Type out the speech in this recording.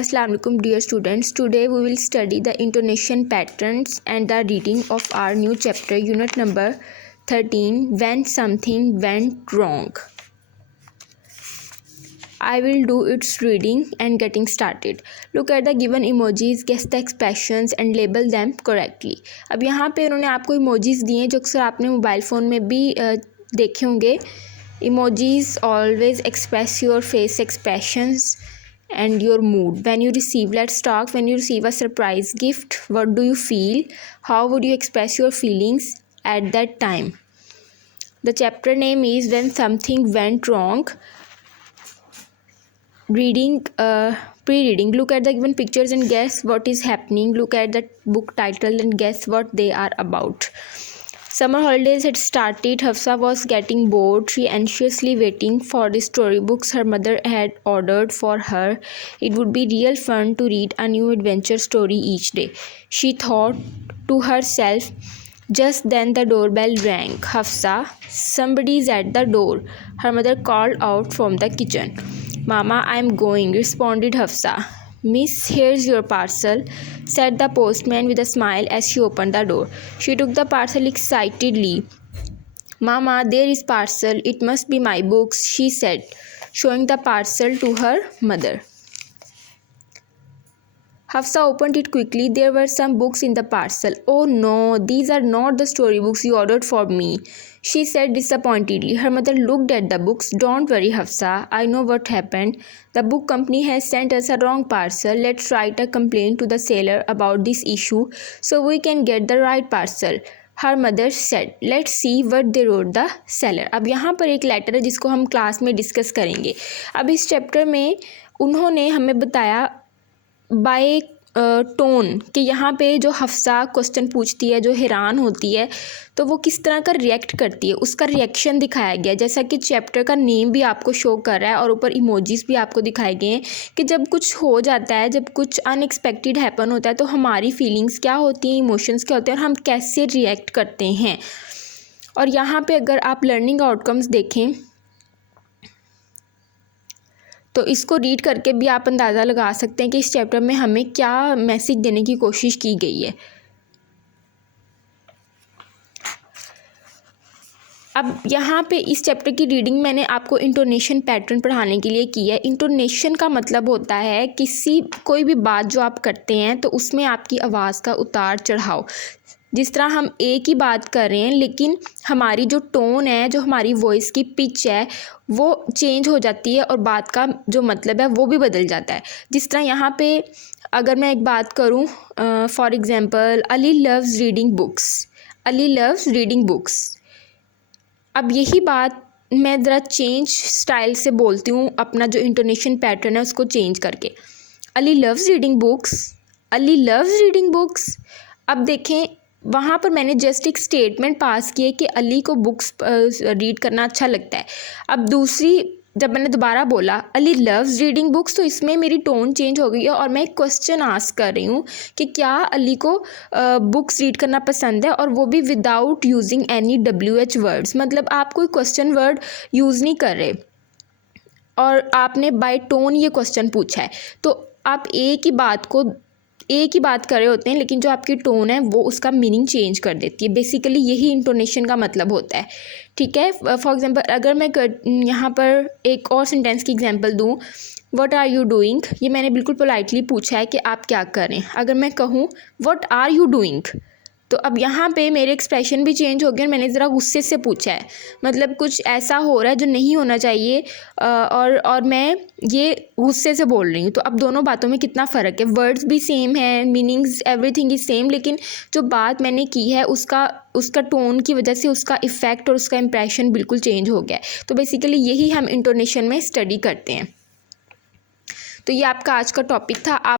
Assalamu alaikum dear students. Today we will study the intonation patterns and the reading of our new chapter, unit number 13, when something went wrong. I will do its reading and getting started. Look at the given emojis, guess the expressions and label them correctly. अब यहाँ पे उन्होंने आपको emojis दिए जो अक्सर आपने mobile phone में भी देखे होंगे. Emojis always express your face expressions and your mood. When you receive, let's talk. When you receive a surprise gift, what do you feel? How would you express your feelings at that time? The chapter name is When Something Went Wrong. Reading, pre-reading. Look at the given pictures and guess what is happening. Look at the book title and guess what they are about. Summer holidays had started. Hafsa was getting bored. She anxiously waiting for the storybooks her mother had ordered for her. It would be real fun to read a new adventure story each day, she thought to herself. Just then the doorbell rang. Hafsa, somebody is at the door, her mother called out from the kitchen. Mama, I'm going, responded Hafsa. Miss, here's your parcel, said the postman with a smile as she opened the door. She took the parcel excitedly. Mama, there is parcel. It must be my books, she said, showing the parcel to her mother. Hafsa opened it quickly. There were some books in the parcel. Oh no, these are not the storybooks you ordered for me, she said disappointedly. Her mother looked at the books. Don't worry, Hafsa. I know what happened. The book company has sent us a wrong parcel. Let's write a complaint to the seller about this issue so we can get the right parcel, her mother said. Let's see what they wrote the seller. अब यहाँ पर एक letter है जिसको हम class में discuss करेंगे. अब इस चैप्टर में उन्होंने हमें बताया बाय टोन कि यहाँ पे जो हफ्सा क्वेश्चन पूछती है, जो हैरान होती है, तो वो किस तरह का रिएक्ट करती है, उसका रिएक्शन दिखाया गया. जैसा कि चैप्टर का नेम भी आपको शो कर रहा है और ऊपर इमोजीज भी आपको दिखाए गए हैं कि जब कुछ हो जाता है, जब कुछ अनएक्सपेक्टेड हैपन होता है तो हमारी फीलिंग्स क्या होती हैं, इमोशंस क्या होते हैं और हम कैसे रिएक्ट करते हैं. और यहाँ पे अगर आप लर्निंग आउटकम्स देखें तो इसको रीड करके भी आप अंदाज़ा लगा सकते हैं कि इस चैप्टर में हमें क्या मैसेज देने की कोशिश की गई है. अब यहाँ पे इस चैप्टर की रीडिंग मैंने आपको इंटोनेशन पैटर्न पढ़ाने के लिए की है. इंटोनेशन का मतलब होता है कोई भी बात जो आप करते हैं तो उसमें आपकी आवाज़ का उतार चढ़ाव. जिस तरह हम एक ही बात कर रहे हैं लेकिन हमारी जो टोन है, जो हमारी वॉइस की पिच है, वो चेंज हो जाती है और बात का जो मतलब है वो भी बदल जाता है. जिस तरह यहाँ पे अगर मैं एक बात करूँ, for example, Ali loves reading books. Ali loves reading books. अब यही बात मैं ज़रा चेंज स्टाइल से बोलती हूँ, अपना जो इंटोनेशन पैटर्न है उसको चेंज करके. Ali loves reading books. Ali loves reading books. अब देखें, वहाँ पर मैंने जस्ट एक स्टेटमेंट पास किए कि अली को बुक्स रीड करना अच्छा लगता है. अब जब मैंने दोबारा बोला अली लव्स रीडिंग बुक्स, तो इसमें मेरी टोन चेंज हो गई है और मैं एक क्वेश्चन आस्क कर रही हूँ कि क्या अली को बुक्स रीड करना पसंद है, और वो भी without using any WH words. मतलब आप कोई क्वेश्चन वर्ड यूज़ नहीं कर रहे और आपने बाय टोन ये क्वेश्चन पूछा है. तो आप एक ही बात कर रहे होते हैं लेकिन जो आपकी टोन है वो उसका मीनिंग चेंज कर देती है. बेसिकली यही इंटोनेशन का मतलब होता है. ठीक है. फॉर एग्जांपल अगर मैं यहाँ पर एक और सेंटेंस की एग्जांपल दूँ, व्हाट आर यू डूइंग, ये मैंने बिल्कुल पोलाइटली पूछा है कि आप क्या करें. अगर मैं कहूँ व्हाट आर यू डूइंग, तो अब यहाँ पे मेरे एक्सप्रेशन भी चेंज हो गए और मैंने ज़रा गुस्से से पूछा है. मतलब कुछ ऐसा हो रहा है जो नहीं होना चाहिए और मैं ये गुस्से से बोल रही हूँ. तो अब दोनों बातों में कितना फ़र्क है. वर्ड्स भी सेम है, मीनिंग्स एवरीथिंग इज़ सेम, लेकिन जो बात मैंने की है उसका टोन की वजह से उसका इफ़ेक्ट और उसका इम्प्रेशन बिल्कुल चेंज हो गया है. तो बेसिकली यही हम इंटोनेशन में स्टडी करते हैं. तो ये आपका आज का टॉपिक था. आप